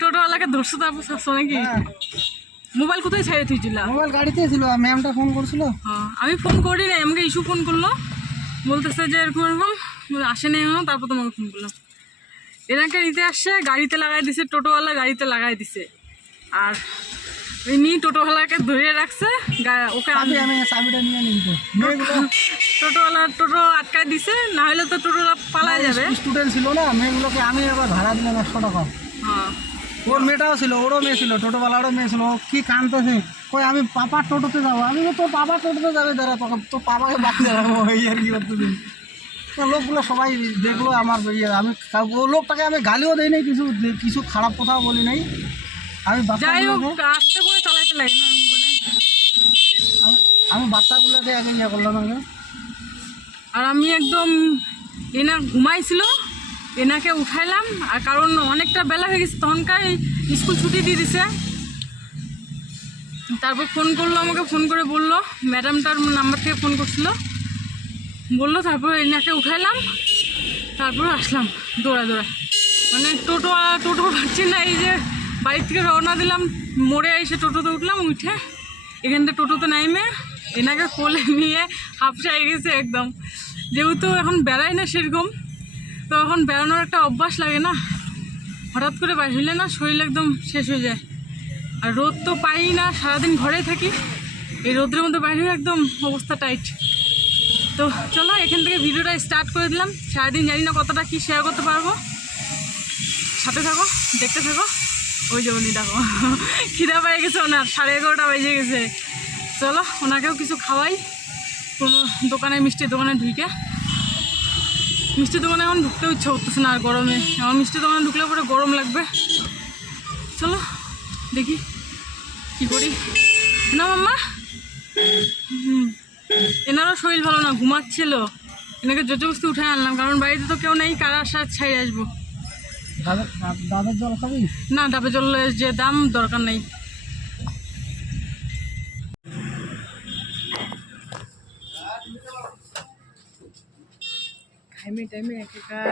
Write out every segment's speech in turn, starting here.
টোটোওয়ালাকে ধরছো তারপর শাসছো নাকি? মোবাইল কোথায় ছেড়ে দিয়েছিল? মোবাইল গাড়িতে ছিল, ম্যামটা ফোন করছিল। আমি ফোন করি না, আমাকে ইস্যু ফোন করলো, বলতেছে যে এরকম এরকম আসেনি, তারপর তোমাকে ফোন করলাম। এনাকে নিতে আসছে, গাড়িতে লাগাই দিছে, টোটোওয়ালা গাড়িতে লাগাই দিছে, আর এমনি টোটোওয়ালাকে ধরে রাখছে ওকে। আমি চাবিটা নিয়ে নিবো। টোটোওয়ালা টোটো আটকায় দিছে, না হলে তো টোটোওয়ালা পালাই যাবে। স্টুডেন্ট ছিল না, মেয়েগুলোকে আমি এবার ভাড়া দিলাম 100 টাকা। হ্যাঁ, ওর মেয়েটাও ছিল, ওরও মেয়ে ছিল, টোটোওয়ালারও মেয়ে ছিল। ও কি কাঁদতেছে, কই আমি পাপার টোটোতে যাবো। আমি তো পাপার টোটোতে যাবে, দাঁড়া তখন তো পাপাকে বাকি যাবো, এই আর কি করতেছি। লোকগুলো সবাই দেখলো আমার আমি ও লোকটাকে আমি গালিও দিই নাই, কিছু খারাপ কথাও বলি নাই। আমি যাই হোক আস্তে করে চালাইতে লাগে না আমি বাচ্চাগুলোকে আগে ইয়ে করলাম আগে। আর আমি একদম এনা ঘুমাইছিল, এনাকে উঠাইলাম, আর কারণ অনেকটা বেলা হয়ে গেছে, তখনকার স্কুল ছুটি দিয়ে দিছে। তারপর ফোন করলো আমাকে, ফোন করে বললো, ম্যাডামটার নাম্বার থেকে ফোন করছিল, বললো, তারপর এনাকে উঠাইলাম, তারপর আসলাম দৌড়া দৌড়া। মানে টোটো পাচ্ছি না, এই যে বাড়ির থেকে রওনা দিলাম, মোড়ে এসে টোটোতে উঠলাম, উঠে এখান থেকে টোটোতে নাইমে এনাকে কোলে নিয়ে হাফসাই গেছে একদম। যেহেতু এখন বেড়াই না সেরকম, তো এখন বেড়ানোর একটা অভ্যাস লাগে না, হঠাৎ করে বাইর হইলে না শরীর একদম শেষ হয়ে যায়। আর রোদ তো পাই না, সারাদিন ঘরেই থাকি, এই রোদের মধ্যে বাইরে একদম অবস্থা টাইট। তো চলো এখান থেকে ভিডিওটা স্টার্ট করে দিলাম। সারাদিন জানি না কতটা কি শেয়ার করতে পারবো, সাথে থাকো, দেখতে থাকো। ওই যে উনি দেখো খিদা পেয়ে গেছে ওনার, 11:30 বেজে গেছে। চলো ওনাকেও কিছু খাওয়াই, কোনো দোকানে, মিষ্টির দোকানে ঢুকে। মিষ্টির দোকানে এখন ঢুকতেও ইচ্ছা করতেছে না আর গরমে, এখন মিষ্টির দোকানে ঢুকলে পরে গরম লাগবে। চলো দেখি কি করি। না মাম্মা, এনারও শরীর ভালো না, ঘুমাচ্ছিল, এনাকে জোরজবস্তি উঠে আনলাম, কারণ বাড়িতে তো কেউ নেই, কারার সাথে ছাড়িয়ে আসবো। ডাবের জল খাবি? না, ডাবের জলের যে দাম, দরকার নেই। টাইমে টাইমে একেকার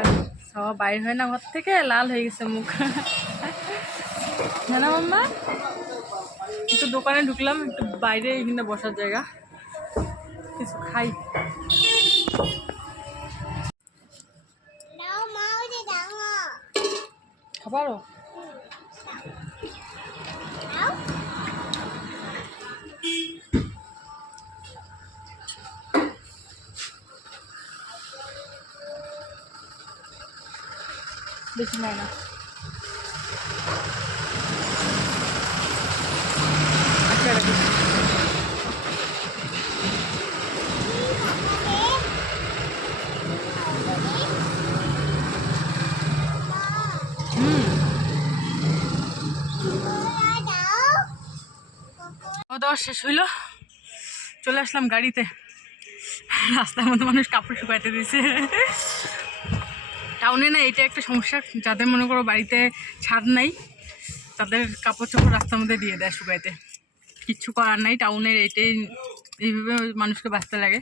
সব বাইর হয় না ঘর থেকে, লাল হয়ে গেছে মুখ। না মাম্মা, একটু দোকানে ঢুকলাম, একটু বাইরে এখানে বসার জায়গা, কিছু খাই। খাবারও বেশি নেয় না। খাওয়া শেষ হইলো, চলে আসলাম গাড়িতে। রাস্তার মধ্যে মানুষ কাপড় শুকাইতে দিয়েছে। টাউনে না এটা একটা সমস্যা, যাদের মনে করো বাড়িতে ছাদ নাই, তাদের কাপড় চোপড় রাস্তার মধ্যে দিয়ে দেয় শুকাইতে। কিচ্ছু করার নাই, টাউনের এটাই, এইভাবে মানুষকে বাঁচতে লাগে।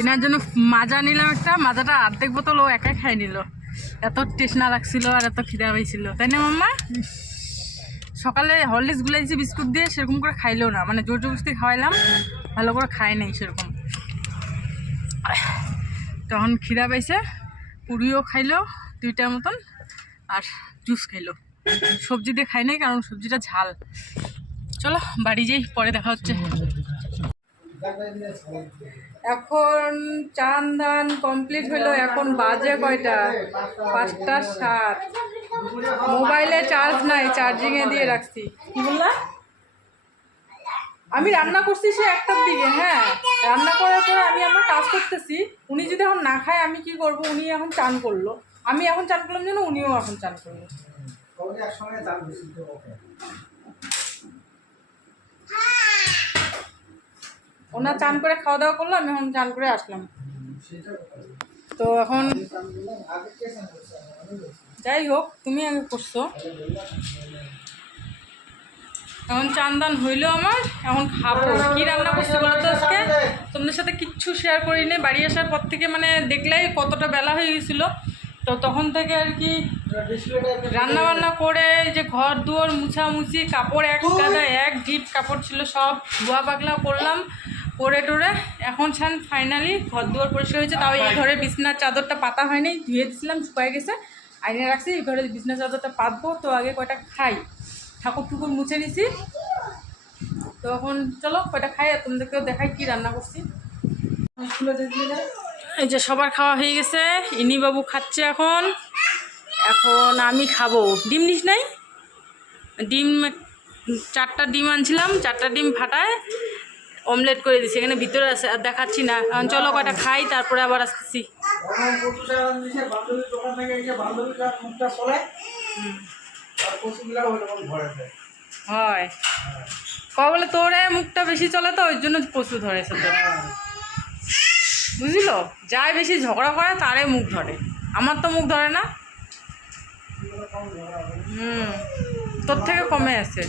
এনার জন্য মাজা নিলাম একটা, মাজাটা অর্ধেক বোতল ও একাই খাই নিল, এত টেস্না লাগছিল আর এত খিদা হয়েছিল, তাই না মাম্মা? সকালে হরলিক্স গুলাইছি বিস্কুট দিয়ে, সেরকম করে খাইলেও না, মানে জোর জবরদস্তি খাওয়াইলাম, ভালো করে খায় নাই সেরকম। তখন খিদা পাইছে, পুরিও খাইলো 2টার মতন, আর জুস খাইলো। সবজি দিয়ে খাই নাই, কারণ সবজিটা ঝাল। চলো বাড়ি যাই, পরে দেখা হচ্ছে। এখন চান ধান কমপ্লিট হইলো, এখন বাজে কয়টা? 5:07। মোবাইলে চার্জ নাই, চার্জিংয়ে দিয়ে রাখছি। কি বললা? আমি রান্না করছি সে 1টার দিকে। হ্যাঁ, রান্না করার পরে আমি আমার কাজ করতেছি। উনি যদি এখন না খায় আমি কি করব? উনি এখন চান করলো, আমি এখন চান করলাম যেন, উনিও এখন চান করলো। ওনার চান করে খাওয়া দাওয়া করলো, আমি এখন চান করে আসলাম। তো এখন যাই হোক, তুমি আগে করছো, এখন চান দান হইলো আমার, এখন খাবো। কি রান্না করছে বলো তো? তোমাদের সাথে কিচ্ছু শেয়ার করিনি। বাড়ি আসার পর থেকে মানে দেখলেই কতটা বেলা হয়ে গেছিলো, তো তখন থেকে আর কি রান্না বান্না করে যে ঘর দুয়ার মুছামুছি, কাপড় এক গাদা এক ঢিপ কাপড় ছিল সব ধোয়া পাকলা করলাম, করে টোরে এখন ফাইনালি ঘর দুয়ার পরিষ্কার হয়েছে। তাও এই ঘরে বিছনার চাদরটা পাতা হয়নি, ধুয়ে দিয়েছিলাম, শুকায় গেছে, আইনে রাখছি। এই ঘরে বিছনার চাদরটা পাতবো, তো আগে কয়টা খাই, ঠাকুর টুকুর মুছে নিছি। তো এখন চলো কয়টা খাই, আর তোমাদেরকেও দেখাই কি রান্না করছি। এই যে সবার খাওয়া হয়ে গেছে, ইনি বাবু খাচ্ছে এখন। এখন আমি খাবো। ডিম নিস নাই? ডিম 4টা ডিম আনছিলাম, 4টা ডিম ফাটায় অমলেট করে দিছি, এখানে ভিতরে আছে, আর দেখাচ্ছি না। এখন চলো কয়টা খাই, তারপরে আবার আসতেছি। হয় বলে তোরে মুখটা বেশি চলে, তো ওই জন্য পশু ধরেছে তোর, বুঝলো? যাই বেশি ঝগড়া করে তারে মুখ ধরে, আমার তো মুখ ধরে না। তোর থেকে কমে আছে।